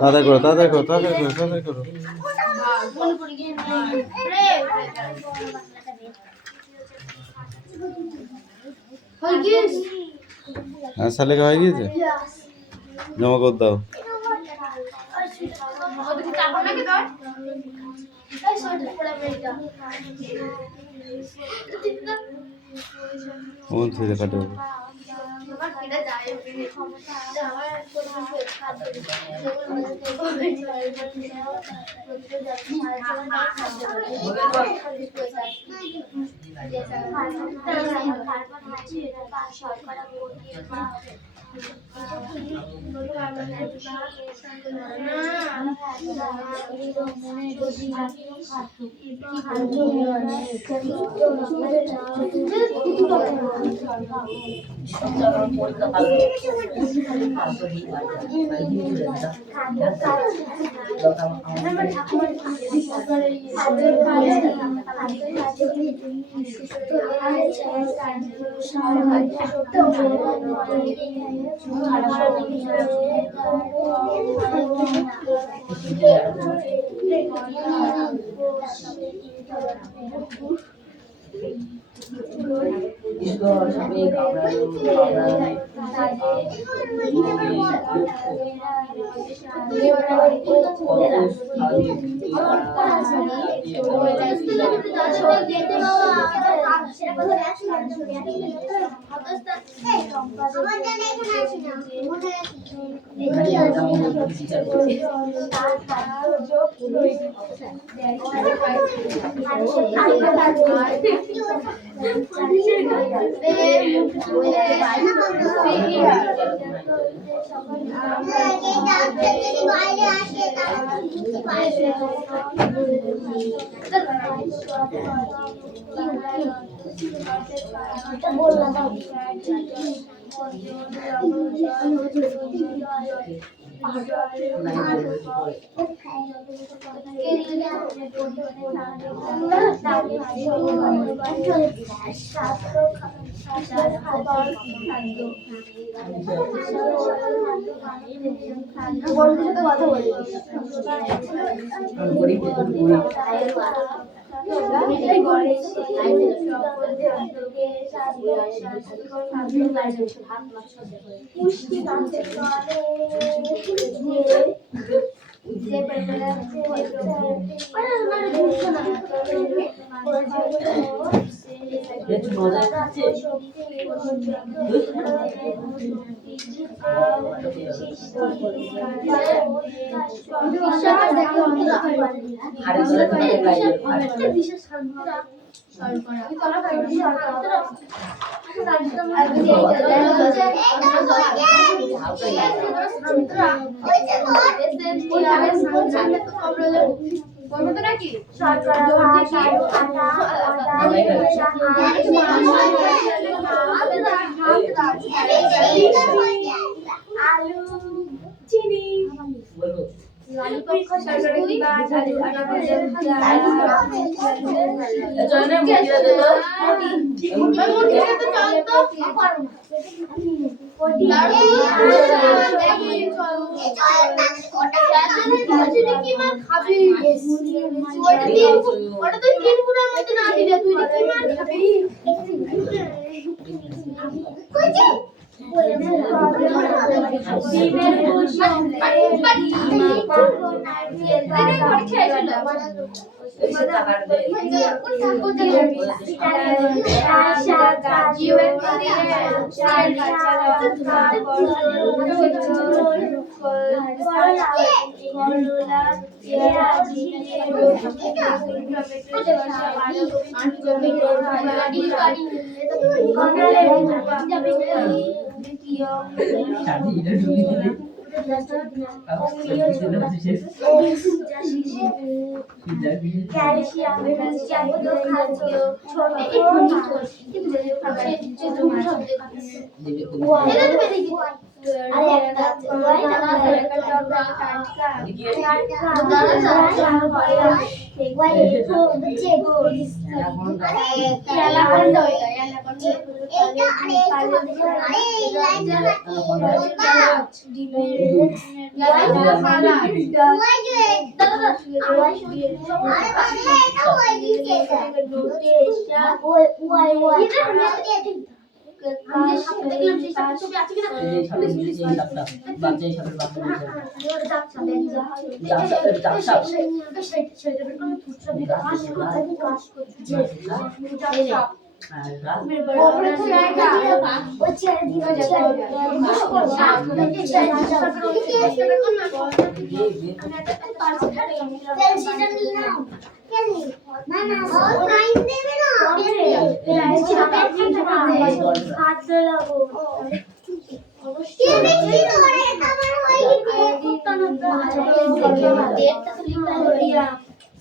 তাড়াতাড়ি করো, তাড়াতাড়ি করো, তাড়াতাড়ি করো, তাড়াতাড়ি করো। হ্যাঁ, শালিকা হয়ে গিয়েছে, জমা করে দাও। কোন ছেলে কাটবে?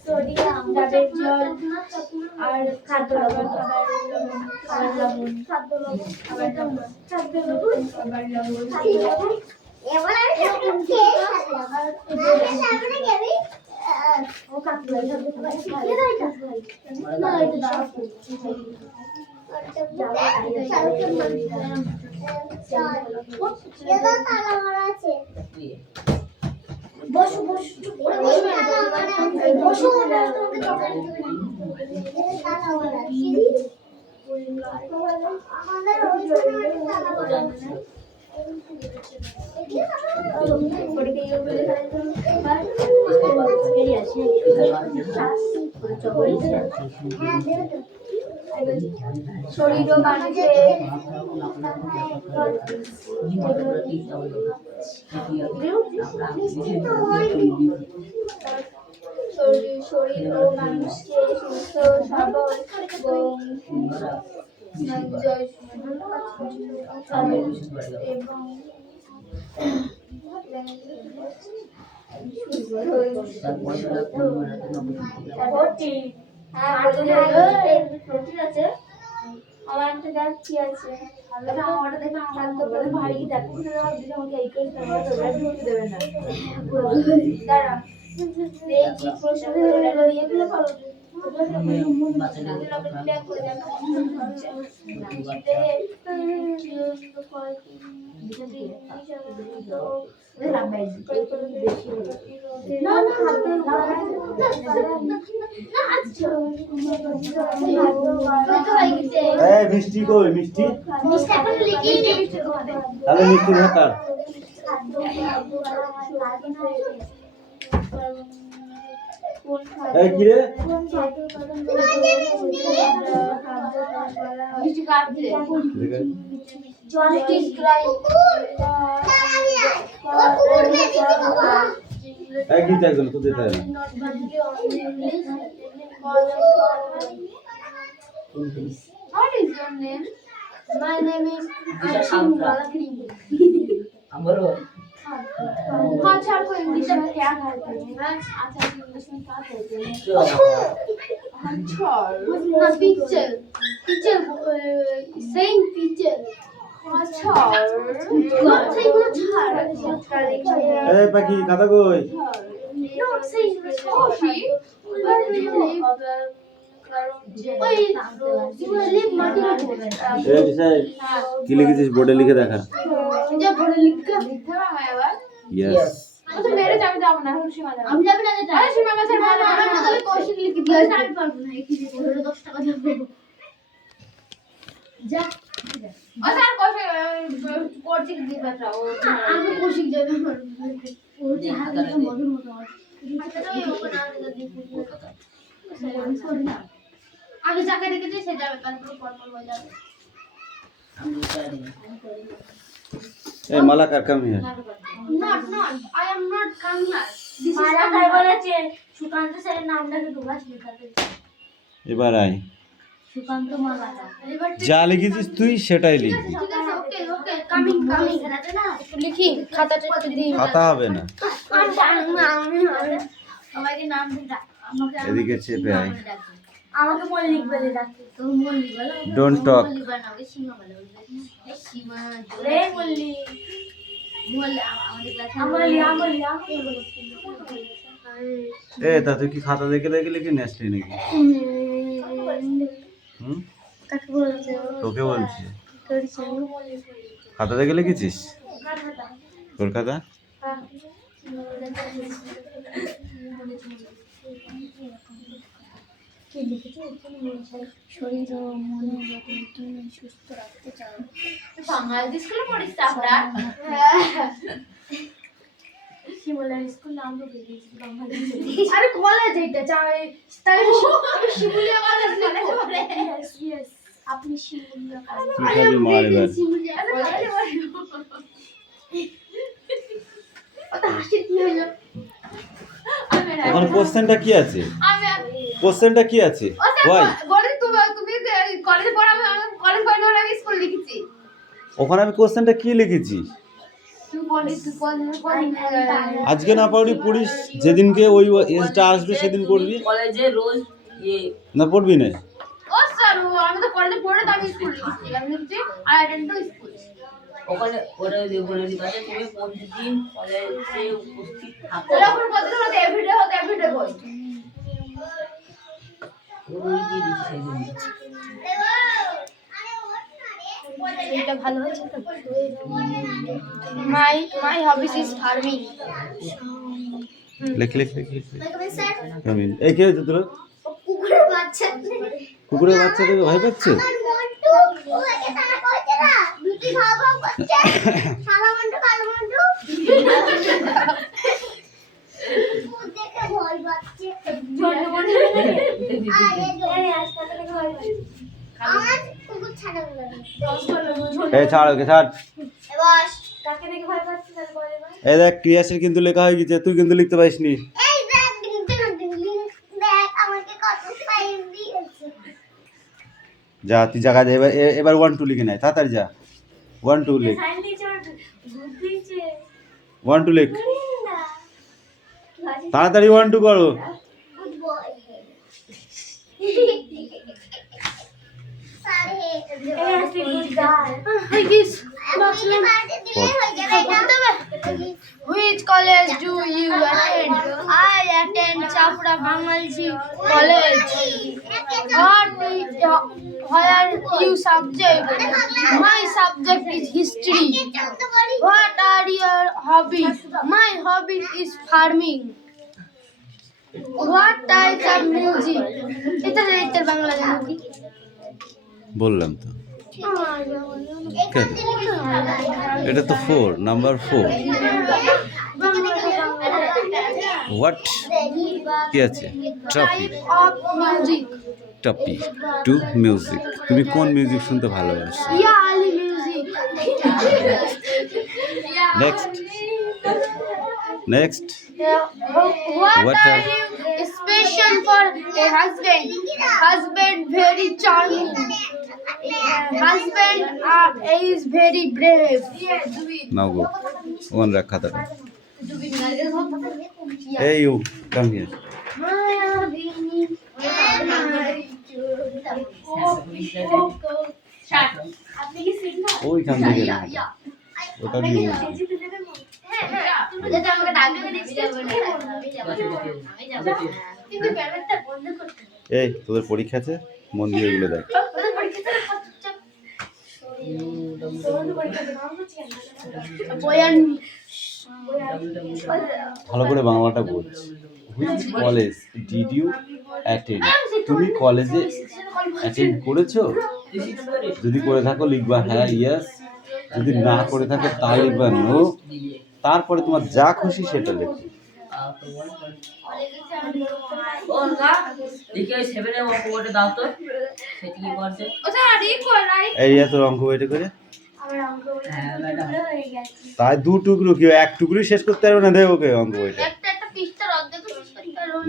সোডিয়াম ডাবের জল আর খাদ্য লবণ খাবার লবণ খাদ্য লবণ খাবার লবণ খাবার লবণ এবার আমি খেয়ে সামনে গেবি ও কাটলো না এটা দাও বসো বসো বসো তোমাকে চকলেট দিবে না আমাদের ওই শরীরও বানাচ্ছে শরীর ও মানুষকে সুস্থ সবল এবং আছে আমার একটা দেখ কি আছে আমার দেখে আমার তো বলে ভারী দেখো আমাকে এই করে ঢুকতে দেবে না দাঁড়া এই কি প্রশ্ন এগুলো ভালো মিষ্টি কই মিষ্টি তাহলে মিষ্টি ভাতা এই কি রে মিষ্টি কাটছে জলটি এই কি দেখো তো দিতে হবে What is your name? My name is Anshin Balakri. हमारो हाँ अच्छा आपको इंग्लिश में क्या कहते हैं? अच्छा इंग्लिश में क्या कहते हैं? अच्छा ना पिक्चर पिक्चर saying picture अच्छा not saying এই পাখি কথা কই not saying coffee but you live এই বিষয় কি লিখেছিস বোর্ডে লিখে দেখা जब बोले लिख कर लिखा है यार यस तो मेरे जाने जाओ ना सीमा जाओ हम जाबे ना যেতে আরে सीमा में सर ভালো আমরা তো তাহলে কোশ্চেন লিখে দিই আমি পারবো না এই কি 10 টাকা যাবে যা আর স্যার কোশ্চেন কোর্সিং দিই বাচ্চা ও আমি কোশ্চেন যাবে ও যে হাত দিয়ে মধুর মতো আগে যাকে দেখেছি সে যাবে তারপর পরপর হয়ে যাবে हम चाहे এই Malakar come here not I am not come here this is মারা তাই বলেছে সুকান্ত স্যারের নামটাকে ঢোকাস লেখাতে এবার আয় সুকান্ত মালাটা এবার যা লিখেছিস তুই সেটাই লিখবি। ঠিক আছে ওকে ওকে কামিং কামিং একটু লিখি খাতাটা একটু দিই খাতা হবে না, সবাইকে নাম দিন আমাকে এদিকে চেপে আয়। আমাকে মল্লিক বলে ডাকে তো মল্লিক বলো Don't talk. মল্লিক বানাবে সীমা বলে এই সীমা রে মল্লিক মল্লিক আমাদের ক্লাসে আমলি এ তা তুই কি খাতা দেখে দেখে লিখে নেসলি নাকি? হুম, কাকে বলছে তোকে বলছি। করছে খাতা দেখে লিখেছিস? তোর খাতা? কি লিখেছে শরীর ও মনে তুমি সুস্থ রাখতে চাও বাংলাদেশ স্কুলে পড়িস আমরা শিমুলার স্কুল নাম লিখে দিয়েছি বাংলাদেশ আরে কলেজ এটা চাই তাই শিমুলিয়া কলেজ পড়ে यस यस আপনি শিমুলিয়া কলেজ তুই খালি মার এবার। শিমুলিয়া কলেজ ওটা হাসি কি হলো ওখানে কোশ্চেনটা কি আছে? কোশ্চেনটা কি আছে? ওয়াই? কলেজে পড়া কলেজ পড়ার আগে স্কুল লিখেছি ওখানে আমি কোশ্চেনটা কি লিখেছি? আজকে না পড়বি, পড়িস যেদিনকে ওই এজটা আসবে সেদিন পড়বি। কলেজে রোজ না পড়বি না? ও স্যার আমি তো কলেজে পড়ে তো আমি স্কুল লিখেছি আমি লিখেছি আই অ্যাটেন্ড টু স্কুল ওখানে ওরা বলে দিচ্ছে তুমি প্রতিদিন কলেজে উপস্থিত থাকো। তখন কতদিন হতে এভরিডে বই ওই দিয়ে দিচ্ছে সেই জন্য। এটা ভালো হয়েছে তো মাই হবিস ইজ ফার্মিং লেখ লেখ লেখ লেখ। কামিন। এই কে হচ্ছে তোর? কুকুরের বাচ্চা কুকুরের বাচ্চা থেকে ভয় পাচ্ছে? এই ছাড় ওকে, ছাড়। এই দেখ ক্রিয়াশীল কিন্তু লেখা হয়ে গেছে, তুই কিন্তু লিখতে পারিসনি। যা তুই জায়গা দে, এবার 1 2 লিখে নেয়, তাড়াতাড়ি যা। 1 2 লিখ, 1 2 লিখ, তাড়াতাড়ি 1 2 করো। Which college do you attend? I attend Chapra Bangalji College. Where you subject? My subject is history. What are your hobbies? My hobby is farming. What types of music? এটা বাংলা জানি বললাম তো। কেন? এটা তো 4 নাম্বার 4। হোয়াট কি আছে? Trophy, of music. টপি টু মিউজিক। তুমি কোন মিউজিক শুনতে ভালোবাসো? Yeah, Ali music. Next next. What What are are- you special for a husband? Husband very charming. Husband is very brave. নাও গো, ওখানে রাখ খাতাটা। এই ইউ কাম হিয়ার। ওইখান থেকে না, ওটা দিয়ে এই তোদের পরীক্ষা আছে, মন দিয়ে এগুলো দেখ। ভালো করে বাংলাটা বলছি। Which college did you attend? তুমি কলেজে অ্যাটেন্ড করেছো? যদি করে থাকো লিখবা হ্যাঁ ইয়েস, যদি না করে থাকো তাহলে লিখবা নো। তারপরে তোমার যা খুশি সেটা লিখবে। এই তোর অঙ্ক বইটা করে তাই 2 টুকরো কি 1 টুকরোই শেষ করতে পারবে না। দে ওকে অঙ্ক বইটা,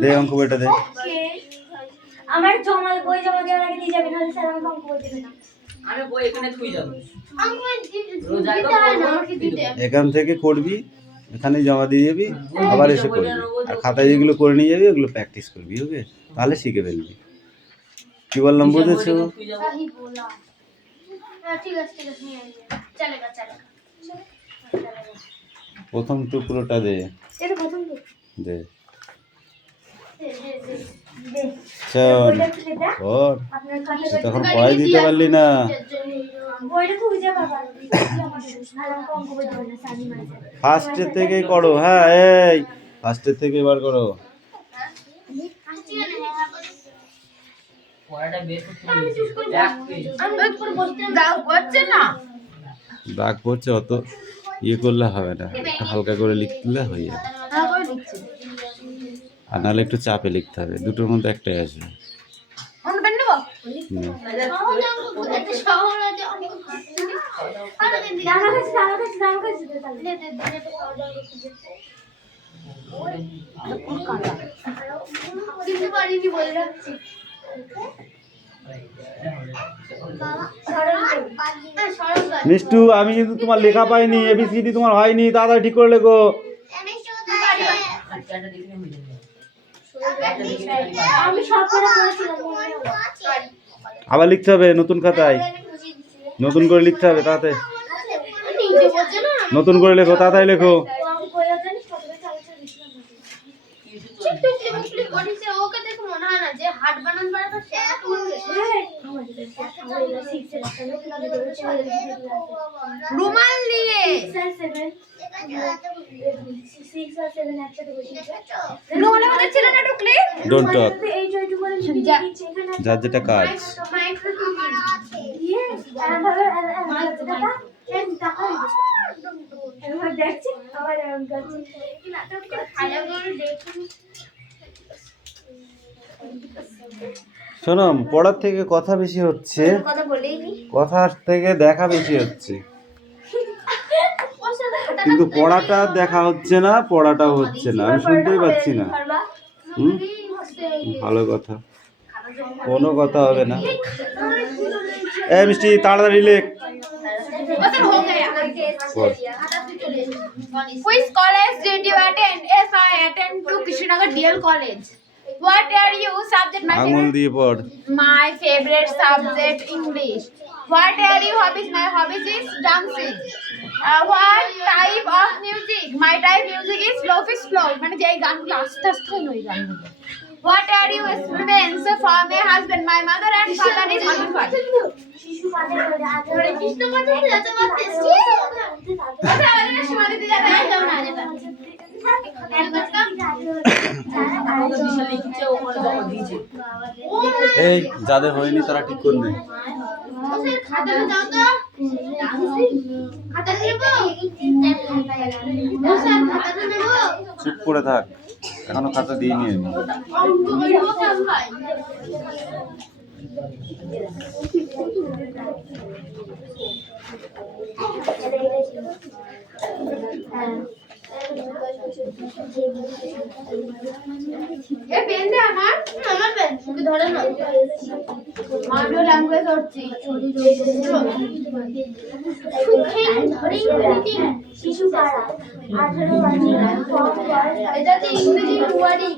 দে অঙ্ক বইটা দে। আমার বই জমা দেওয়ার আগে দিয়ে যাবে, নাহলে স্যার আমাকে অঙ্ক বই দেবে না। আমি বই এখানে থুই যাবো। এখান থেকে করবি, এখানে জমা দিয়ে যাবি, আবার এসে করবি। আর খাতায় যেগুলো করে নিয়ে যাবি ওগুলো প্র্যাকটিস করবি, ওকে? তাহলে শিখে ফেলবি। কি বললাম বুঝেছো? सही बोला। हाँ ठीक है नहीं आएंगे। चलेगा चलेगा। প্রথম টুকরোটা দে, এটা প্রথম তো দে। দে চল বইটা খুলে দাও। ওর আপনার কাছে তখন পড়াই দিতে পারলি না। বইটা খুলে যা বাবা, আর আমাকে অঙ্ক বই দেবে না, স্যার মারা যাবে। ফার্স্টের থেকেই করো, হ্যাঁ এই ফার্স্টের থেকে এবার করো। পড়াটা বের করতে বলেছি। এক পেজ। দাগ পড়ছে, অত ইয়ে করলে হবে না, একটু হালকা করে লিখলে হয়ে যাবে। আর নাহলে একটু চাপে লিখতে হবে, দুটোর মধ্যে একটাই আসবে। হুম। আমার কাছে দে তাহলে। কিন্তু পারিনি বলে রাখছি। মিষ্টু, আমি কিন্তু তোমার লেখা পাইনি, এবিসিডি তোমার হয়নি, তাড়াতাড়ি ঠিক করে লেখো। একটা দেখে হয়ে যাবে। আমি সব পড়া পড়েছিলাম মনে নেই। আবার লিখতে হবে নতুন খাতায়, নতুন করে লিখতে হবে তাড়াতাড়ি, নতুন করে লেখো, তাড়াতাড়ি লেখো। আমি বইও জানিস কতটা চালাতে দিছিলাম না। ওকে দেখে মনে হয় না যে হাট বানান পারবে সে রুমাল দিয়ে রুমালের মধ্যে ছিল না ঢুকলি ডোন্ট টক, যার যেটা কাজ। দেখছি আবার শোনো, পড়ার থেকে কথা বেশি হচ্ছে, কথা বলেই নি। কথার থেকে দেখা বেশি হচ্ছে, কিন্তু পড়াটা দেখা হচ্ছে না, পড়াটাও হচ্ছে না, আমি শুনতেই পাচ্ছি না। হুম, ভালো কথা, কোনো কথা হবে না। এ মিষ্টি তাড়াতাড়ি লেখ। Which college did you attend? Yes, I attend to Krishnanagar DL College. What are you subject? আঙুল দিয়ে পড়। My favorite subject English. What are you hobbies? My hobbies is dancing. What type of music? My type music is lofi slow. মানে যে গানগুলো আস্তে আস্তে হয় ওই গানগুলো। What are you experience from a husband? My mother and father is occupied. শিশু পাঠে বলে আগে কৃষ্ণ পাঠে যাতে মারতেছি। আচ্ছা আমাদের না সীমা দিতে যাবে যাও না যেটা। আমাকে দিশা লিখছে, ওপরে জমা দিয়েছে। এই যাদের হয়নি তারা ঠিক করবে। খাতাটা দাও তো। খাতা নেব? স্যার খাতাটা নেব? চুপ করে থাক, এখনো খাতা দিয়ে নিয়ে নি। অঙ্ক করব কেন ভাই? এ পেন দে আমার পেন ওকে ধরে না মান্ডো ল্যাঙ্গুয়েজ হচ্ছে শিশু পাড়া 18 বছর কম বয়স এটা কি ইংরেজি ওয়ার্ডিং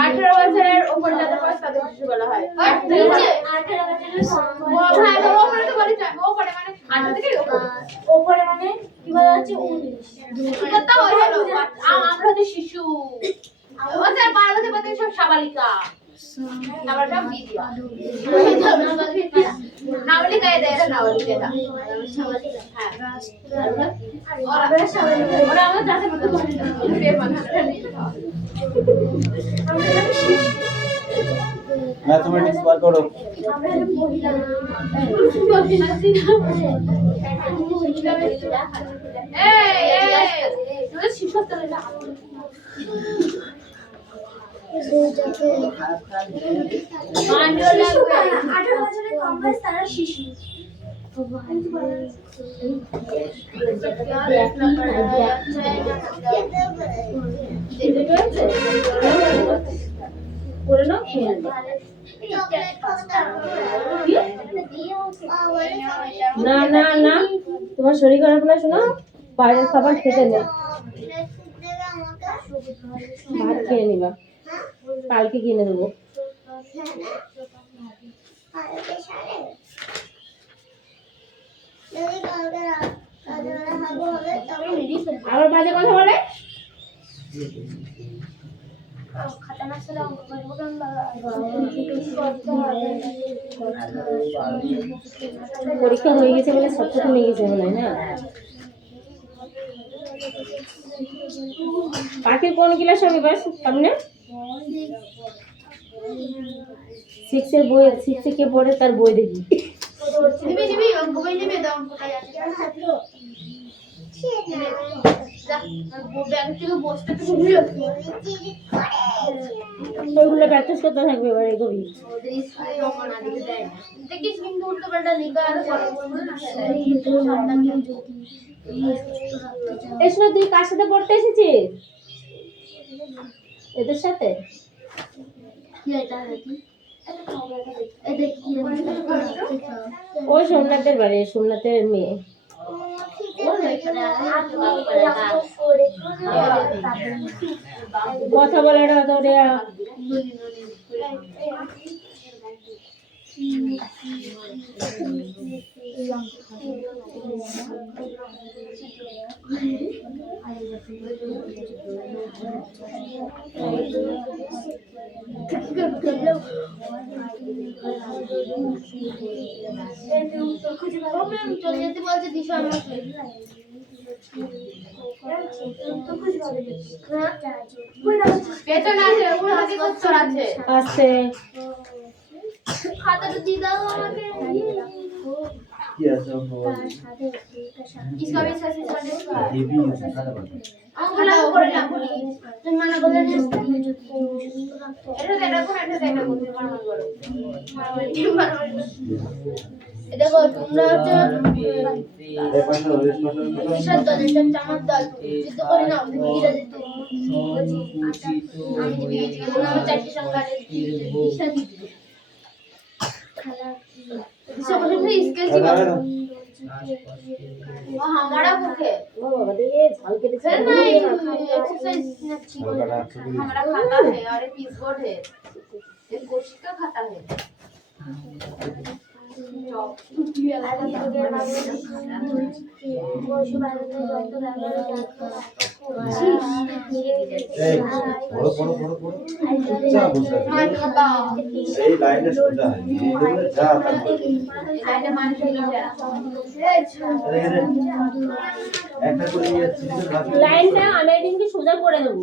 আঠারো বছরের ওপর যাদের বয়স তাদের শিশু বলা হয়। ওপরে মানে কি বলা হচ্ছে 19 আমরা হচ্ছে শিশু ওদের 12 বছর পর্যন্ত সব সাবালিকা নামটা বিদিয়া নাবালিকা এদের এরা নাবালিকা এরা হ্যাঁ ওরা আমরা যাতে মতো বিয়ে বানাতে ম্যাথমেটিক্স বার করো। শিশু পাড়া 18 বছরের কম বয়স তারা শিশু। করে নাও, খেয়ে নেবে। না না না, তোমার শরীর খারাপ না শোনো, বাইরের খাবার খেতে নেই, ভাত খেয়ে নিবা, কালকে কিনে দেবো। আবার বাজে কথা বলে। পরীক্ষা হয়ে গেছে বলে সব কিছু নিয়ে গেছে মনে হয় না। পাখির কোন ক্লাস হবে এবার সামনে? 6 এর বই, 6 এ কে পড়ে তার বই দেখি। দিবি অঙ্ক বই নেবে দাও কোথায় আছে ওইগুলো প্র্যাকটিস করতে থাকবে এবার এগোবি। দেখিস কিন্তু উল্টো পাল্টা লেখা আর এসো, তুই কার সাথে পড়তে এসেছিস? এদের সাথে? ওই সোমনাথের বাড়ি, সোমনাথের মেয়ে। কথা বলে না তো রে। চলে যেতে বলছে দিশা আমাকে পেছন আছে ওখানে হাতে কচ্ছর আছে আছে খাতাটা দিয়ে দাও আমাকে কি আছে इसका भी सही से ये भी खाना बनता है अंगला করে না বলি তুমি মনে বলে এটা দেখো তুমি মনে করো দেখো তোমরা হচ্ছে এই পাশে ওই পাশে বিশাল দল এটা চামার দল যুদ্ধ করে না ধীরে যেত আমি দিয়েছি আমার চারটি সংখ্যা দিশা দিতে दिशा बोले थे इसके सी वो हमारा बुक है ও বাবা রে, ঝাল কেটে सर ना एक्सरसाइज हमारा खाता है और एक पीस बोर्ड है एक कोशिश का खाता है मान खाता এই লাইনে সোজা হয় এইগুলো যা लाइन मान के একটা করে নিয়ে চিন্তা রাখি লাইনটা আমি একদিনকে সোজা করে দেবো,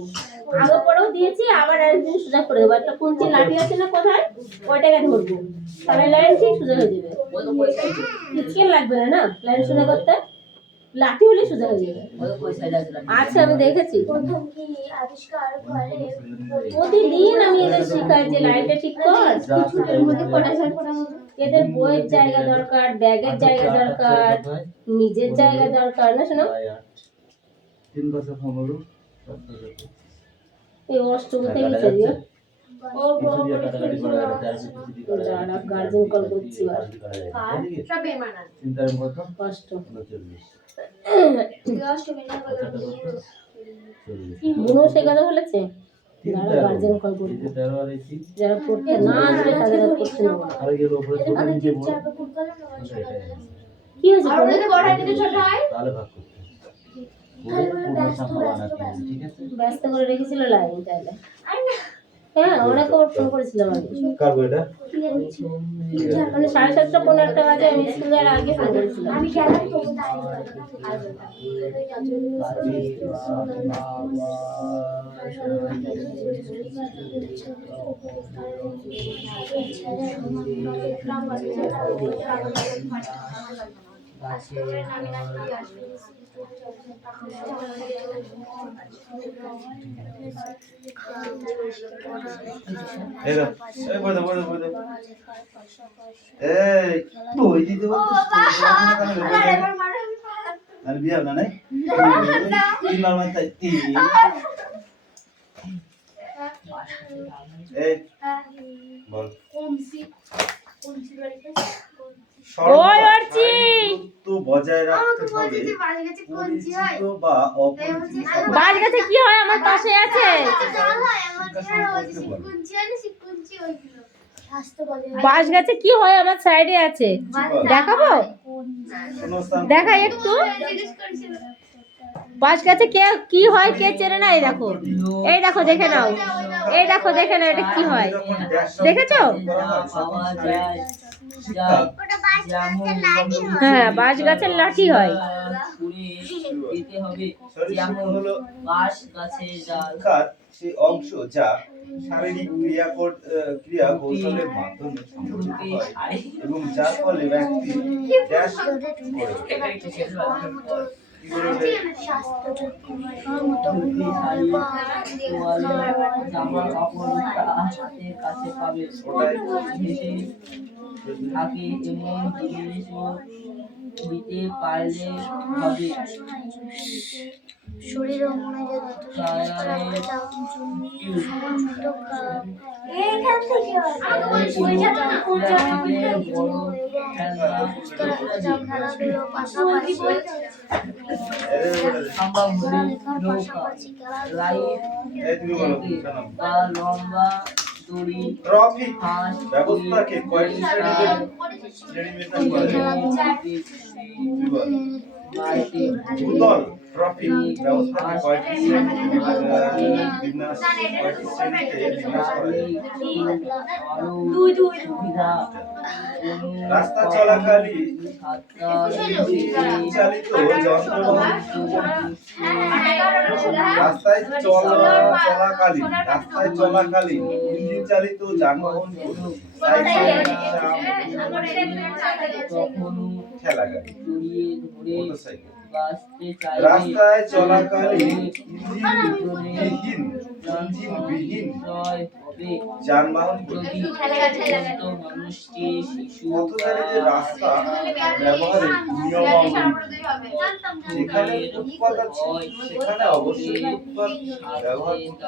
আগে পরেও দিয়েছি, আবার একদিন সোজা করে দেবো। একটা কুঞ্চি লাঠি আছে না কোথায়, ওইটাকে ধরবো, তাহলে লাইন ঠিক সোজা হয়ে যাবে। স্কেল লাগবে না না লাইন সোজা করতে, লাঠি হলে সোজা হয়ে যাবে। আচ্ছা আমি দেখেছি, প্রথম কি আবিষ্কার করে প্রতিদিন আমি এদের শেখাই যে লাইনটা ঠিক কর। কিছুটার মধ্যে পড়াশোনা করা এদের বইয়ের জায়গা দরকার, ব্যাগের জায়গা দরকার, নিজের জায়গা দরকার না শোনো। 3 বছর 15 এই অষ্টমতে গেছে দিও কাটাকাটি করে যারা গার্জেন কল করছি আর सब बेमाना চিন্তার কত কষ্ট। 39 अष्टमी ना বুনো সে কথা বলেছে, যারা গার্জেন কল করবে, 13 আর 21 যারা পড়তে না আসবে তাদের আর করতে নেবো না। আর এর উপরে ছোট নিচে বড় কি হয়েছে और उन्हें बड़ा है कि छोटा है তাহলে ভাগ করতে পুরো সংখ্যা বানাতে হবে, ঠিক আছে ব্যস্ত করে রেখেছিল লাইন তাহলে। হ্যাঁ ওনাকে ওর ফোন করেছিলাম আমি, কার বইটা মানে 7:30 15টা বাজে আমি স্কুল যাওয়ার আগে ফোন করেছিলাম। আমি গেলাম তবু গাছের এই দাও, এই বই দাও, বই দাও, বই দাও। এই বই দিতে বলছিস আর বিয়ে হবে না নাই তিন বার মাথায় তিন এই বল ওই অর্চি! তো বজায় রাখতে হবে পরিচিত বা অপরিচিত বাজ গাছে কি হয় আমার পাশে আছে? বাঁশ গাছে কি হয় আমার সাইডে আছে, দেখাবো? দেখাই একটু। বাঁশ গাছে কে কি হয় কে চেনে না? এই দেখো, এই দেখো, দেখে নাও, এই দেখো, দেখে নাও এটা কি হয়, দেখেছো? পাওয়া যায় যায় যেমন হ্যাঁ, বাঁশ গাছের লাঠি হয়। ছুঁড়ে দিতে হবে যেমন বাঁশ গাছের ডাল শিক্ষার সেই অংশ যা শারীরিক ক্রিয়া কৌশলের মাধ্যমে সংগঠিত হয় এবং যার ফলে ব্যক্তি ড্যাশ করে জামা কাপড়টা হাতের কাছে পাবে ভেসে থাকে এমন জিনিসও দিতে পারলে হবে। শরীর ও মনে লম্বা দড়ি ট্রাফিক ব্যবস্থাকে কয়েকটি শ্রেণীবিন্যাস করা যায়। ভূতল ট্রাফিক ব্যবস্থাকে কয়েকটি শ্রেণীতে বিন্যাস করা যায়। রাস্তা চলাকালীন চালিত যানবাহন রাস্তায় চলাকালীন ইঞ্জিন চালিত যানবাহন ঠেলা গাড়ি মোটরসাইকেল রাস্তায় চলাকালীন ইঞ্জিনবিহীন যানবাহন পথচারীদের রাস্তা ব্যবহারের নিয়মাবলী যেখানে ফুটপাত আছে সেখানে অবশ্যই ফুটপাত ব্যবহার করতে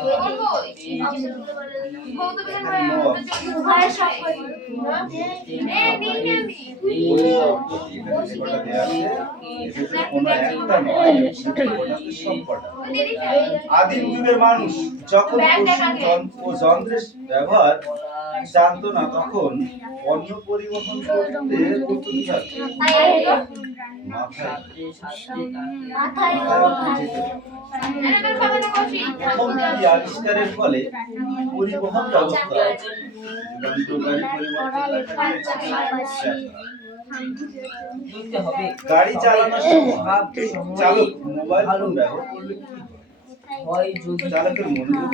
আদিম যুগের মানুষ যখন ও যন্ত্রের ব্যবহার জানতো না তখন পণ্য পরিবহন করতে প্রস্তুত থাকতো। আবিষ্কারের ফলে পরিবহন ব্যবস্থা গাড়ি চালানোর সময় চালক মোবাইল ফোন ব্যবহার করলে হয় যদি চালকের মনোযোগ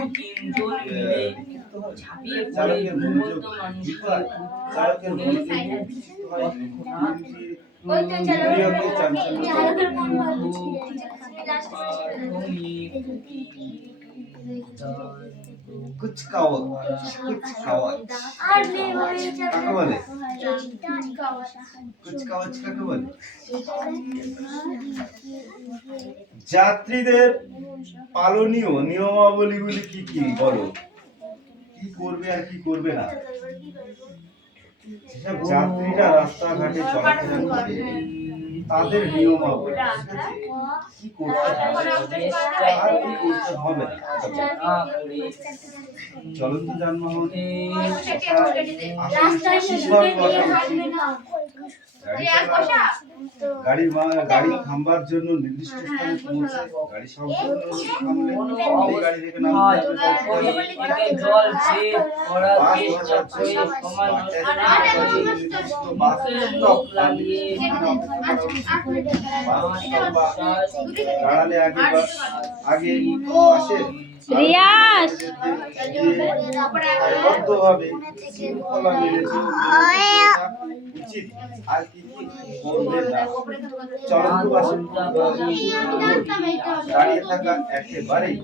চালকের মনোযোগ कुछ कावत काके बोले कुछ कावत काके बोले যাত্রীদের পালনীয় নিয়মাবলীগুলি কি কি বলো, কি করবে আর কি করবে না? যেসব যাত্রীরা রাস্তাঘাটে চলাফেরা করে তাদের নিয়মাবলী কি করতে হবে আর কি করতে হবে না। চলন্ত যানবাহন গাড়ি থামবার জন্য নির্দিষ্ট স্থানে পৌঁছে গাড়ি সম্পূর্ণ থামলে গাড়ি থেকে নামতে জল যে ওরা দাঁড়ালে আগে পাশে রিয়াজ বদ্ধভাবে শৃঙ্খলা মেনে উচিত আর কি কি করবে না। চলন্ত বাসে দাঁড়িয়ে থাকা একেবারেই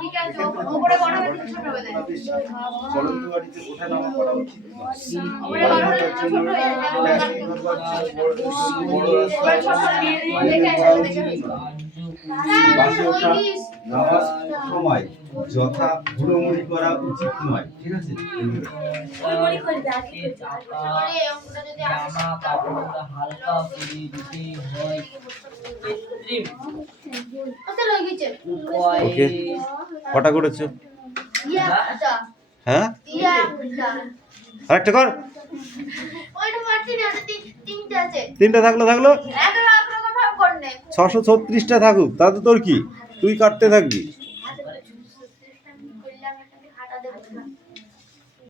ঠিক আছে ওপরে গণনা ছোট হয়ে যায় চলন্ত গাড়িতে ওঠানামা করা উচিত নয়। ওপরে গণনা ছোট হয়ে যায় প্লাস্টিক অথবা বড় বাসে ওঠা নামার সময় যথা হুড়োমুড়ি করা উচিত নয়, ঠিক আছে? ওই করবে আগে পরে অঙ্কটা যদি আসে জামা কাপড় হালকা করে দিতে হয় কৃত্রিম কত লাগিয়েছে ওকে কটা করেছো? ইয়াটা হ্যাঁ ইয়াটা আরেকটা কর। ওইটা পারছি না ওটা তিনটে আছে তিনটা থাকলো এত রকম ভাব করনে 636টা থাকুক, তাতে তোর কি? তুই কাটতে থাকবি। করলাম একটা হাঁটা দেবো